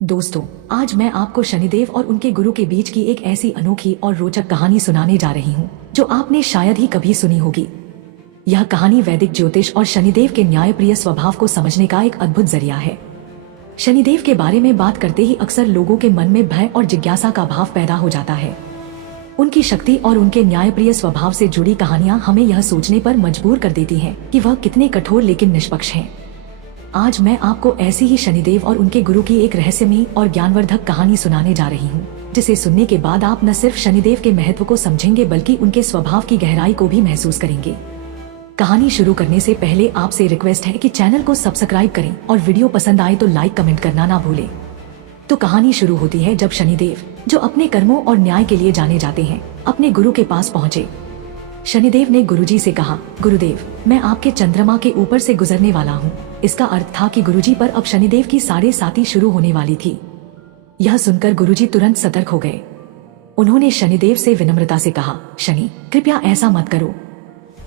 दोस्तों, आज मैं आपको शनिदेव और उनके गुरु के बीच की एक ऐसी अनोखी और रोचक कहानी सुनाने जा रही हूँ जो आपने शायद ही कभी सुनी होगी। यह कहानी वैदिक ज्योतिष और शनिदेव के न्यायप्रिय स्वभाव को समझने का एक अद्भुत जरिया है। शनिदेव के बारे में बात करते ही अक्सर लोगों के मन में भय और जिज्ञासा का भाव पैदा हो जाता है। उनकी शक्ति और उनके न्यायप्रिय स्वभाव से जुड़ी कहानियां हमें यह सोचने पर मजबूर कर देती हैं कि वह कितने कठोर लेकिन निष्पक्ष हैं। आज मैं आपको ऐसी ही शनिदेव और उनके गुरु की एक रहस्यमयी और ज्ञानवर्धक कहानी सुनाने जा रही हूँ, जिसे सुनने के बाद आप न सिर्फ शनिदेव के महत्व को समझेंगे बल्कि उनके स्वभाव की गहराई को भी महसूस करेंगे। कहानी शुरू करने से पहले आपसे रिक्वेस्ट है कि चैनल को सब्सक्राइब करें और वीडियो पसंद आए तो लाइक कमेंट करना ना भूलें। तो कहानी शुरू होती है जब शनिदेव, जो अपने कर्मों और न्याय के लिए जाने जाते हैं, अपने गुरु के पास पहुँचे। शनिदेव ने गुरुजी से कहा, गुरुदेव, मैं आपके चंद्रमा के ऊपर से गुजरने वाला हूँ। इसका अर्थ था कि गुरुजी पर अब शनिदेव की साढ़े साती शुरू होने वाली थी। यह सुनकर गुरुजी तुरंत सतर्क हो गए। उन्होंने शनिदेव से विनम्रता से कहा, शनि, कृपया ऐसा मत करो,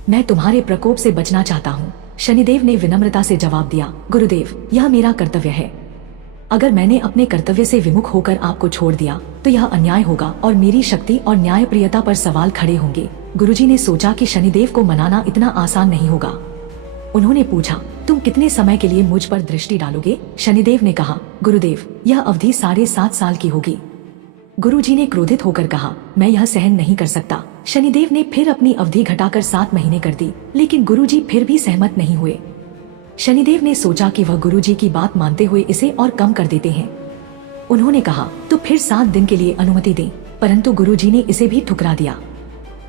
मैं तुम्हारे प्रकोप से बचना चाहता हूँ। शनिदेव ने विनम्रता से जवाब दिया, गुरुदेव, यह मेरा कर्तव्य है। अगर मैंने अपने कर्तव्य से विमुख होकर आपको छोड़ दिया तो यह अन्याय होगा और मेरी शक्ति और न्यायप्रियता पर सवाल खड़े होंगे। गुरुजी ने सोचा कि शनिदेव को मनाना इतना आसान नहीं होगा। उन्होंने पूछा, तुम कितने समय के लिए मुझ पर दृष्टि डालोगे? शनिदेव ने कहा, गुरुदेव, यह अवधि 7.5 साल की होगी। गुरुजी ने क्रोधित होकर कहा, मैं यह सहन नहीं कर सकता। शनिदेव ने फिर अपनी अवधि घटाकर 7 महीने कर दी, लेकिन गुरुजी फिर भी सहमत नहीं हुए। शनिदेव ने सोचा कि वह गुरुजी की बात मानते हुए इसे और कम कर देते हैं। उन्होंने कहा, तो फिर 7 दिन के लिए अनुमति दें, परंतु गुरुजी ने इसे भी ठुकरा दिया।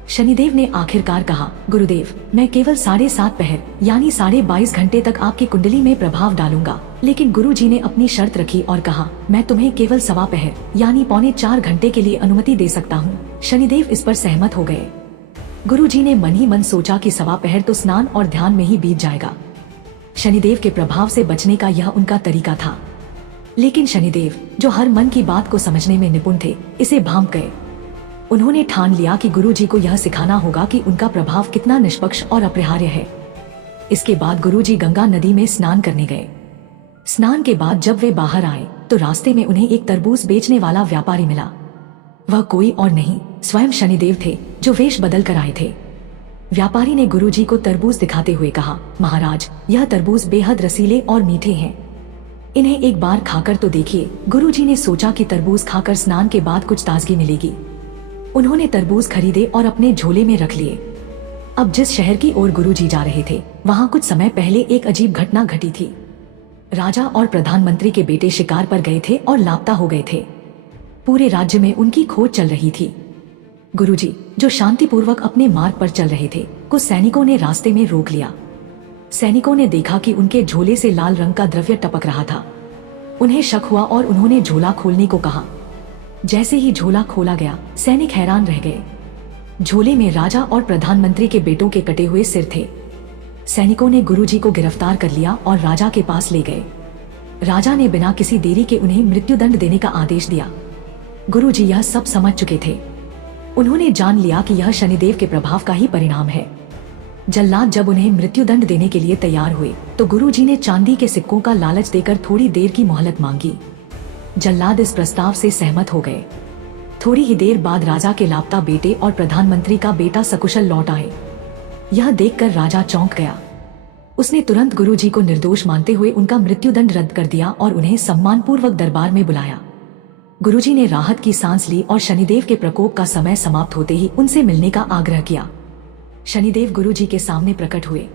शनिदेव ने आखिरकार कहा, गुरुदेव, मैं केवल 7.5 पहर यानी 22.5 घंटे तक आपकी कुंडली में प्रभाव डालूंगा। लेकिन गुरुजी ने अपनी शर्त रखी और कहा, मैं तुम्हें केवल 1.25 पहर यानी 3.25 घंटे के लिए अनुमति दे सकता हूँ। शनिदेव इस पर सहमत हो गए। गुरुजी ने मन ही मन सोचा कि 1.25 पहर तो स्नान और ध्यान में ही बीत जाएगा। शनिदेव के प्रभाव से बचने का यह उनका तरीका था। लेकिन शनिदेव, जो हर मन की बात को समझने में निपुण थे, इसे भांप गए। उन्होंने ठान लिया कि गुरुजी को यह सिखाना होगा कि उनका प्रभाव कितना निष्पक्ष और अपरिहार्य है। इसके बाद गुरुजी गंगा नदी में स्नान करने गए। स्नान के बाद जब वे बाहर आए तो रास्ते में उन्हें एक तरबूज बेचने वाला व्यापारी मिला। वह कोई और नहीं, स्वयं शनिदेव थे, जो वेश बदल कर आए थे। व्यापारी ने गुरुजी को तरबूज दिखाते हुए कहा, महाराज, यह तरबूज बेहद रसीले और मीठे हैं, इन्हें एक बार खाकर तो देखिए। गुरुजी ने सोचा कि तरबूज खाकर स्नान के बाद कुछ ताजगी मिलेगी। उन्होंने तरबूज खरीदे और अपने झोले में रख लिए। अब जिस शहर की ओर गुरुजी जा रहे थे, वहाँ कुछ समय पहले एक अजीब घटना घटी थी। राजा और प्रधानमंत्री के बेटे शिकार पर गए थे और लापता हो गए थे। पूरे राज्य में उनकी खोज चल रही थी। गुरुजी, जो शांतिपूर्वक अपने मार्ग पर चल रहे थे, कुछ सैनिकों ने रास्ते में रोक लिया। सैनिकों ने देखा कि उनके झोले से लाल रंग का द्रव्य टपक रहा था। उन्हें शक हुआ और उन्होंने झोला खोलने को कहा। जैसे ही झोला खोला गया, सैनिक हैरान रह गए। झोले में राजा और प्रधानमंत्री के बेटों के कटे हुए सिर थे। सैनिकों ने गुरुजी को गिरफ्तार कर लिया और राजा के पास ले गए। राजा ने बिना किसी देरी के उन्हें मृत्युदंड देने का आदेश दिया। गुरुजी यह सब समझ चुके थे। उन्होंने जान लिया कि यह शनिदेव के प्रभाव का ही परिणाम है। जल्लाद जब उन्हें मृत्युदंड देने के लिए तैयार हुए तो गुरुजी ने चांदी के सिक्कों का लालच देकर थोड़ी देर की मोहलत मांगी। जल्लाद इस प्रस्ताव से सहमत हो गए। थोड़ी ही देर बाद राजा के लापता बेटे और प्रधानमंत्री का बेटा सकुशल लौट आए। यह देखकर राजा चौंक गया। उसने तुरंत गुरुजी को निर्दोष मानते हुए उनका मृत्युदंड रद्द कर दिया और उन्हें सम्मानपूर्वक दरबार में बुलाया। गुरुजी ने राहत की सांस ली और शनिदेव के प्रकोप का समय समाप्त होते ही उनसे मिलने का आग्रह किया। शनिदेव गुरुजी के सामने प्रकट हुए।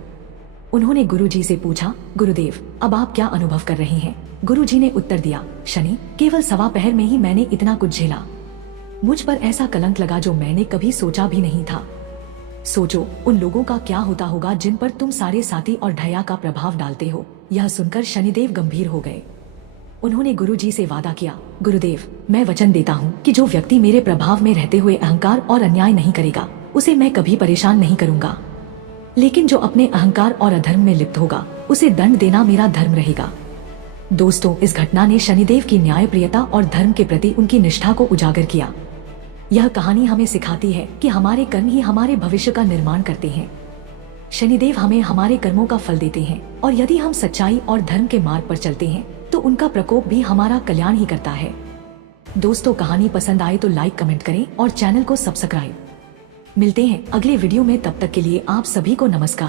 उन्होंने गुरुजी से पूछा, गुरुदेव, अब आप क्या अनुभव कर रहे हैं? गुरुजी ने उत्तर दिया, शनि, केवल 1.25 पहर में ही मैंने इतना कुछ झेला। मुझ पर ऐसा कलंक लगा जो मैंने कभी सोचा भी नहीं था। सोचो, उन लोगों का क्या होता होगा जिन पर तुम सारे साती और ढया का प्रभाव डालते हो। यह सुनकर शनिदेव गंभीर हो गए। उन्होंने गुरुजी से वादा किया, गुरुदेव, मैं वचन देता हूँ कि जो व्यक्ति मेरे प्रभाव में रहते हुए अहंकार और अन्याय नहीं करेगा, उसे मैं कभी परेशान नहीं करूंगा। लेकिन जो अपने अहंकार और अधर्म में लिप्त होगा, उसे दंड देना मेरा धर्म रहेगा। दोस्तों, इस घटना ने शनिदेव की न्यायप्रियता और धर्म के प्रति उनकी निष्ठा को उजागर किया। यह कहानी हमें सिखाती है कि हमारे कर्म ही हमारे भविष्य का निर्माण करते हैं। शनिदेव हमें हमारे कर्मों का फल देते हैं और यदि हम सच्चाई और धर्म के मार्ग पर चलते हैं तो उनका प्रकोप भी हमारा कल्याण ही करता है। दोस्तों, कहानी पसंद आए तो लाइक कमेंट करें और चैनल को सब्सक्राइब। मिलते हैं अगले वीडियो में, तब तक के लिए आप सभी को नमस्कार।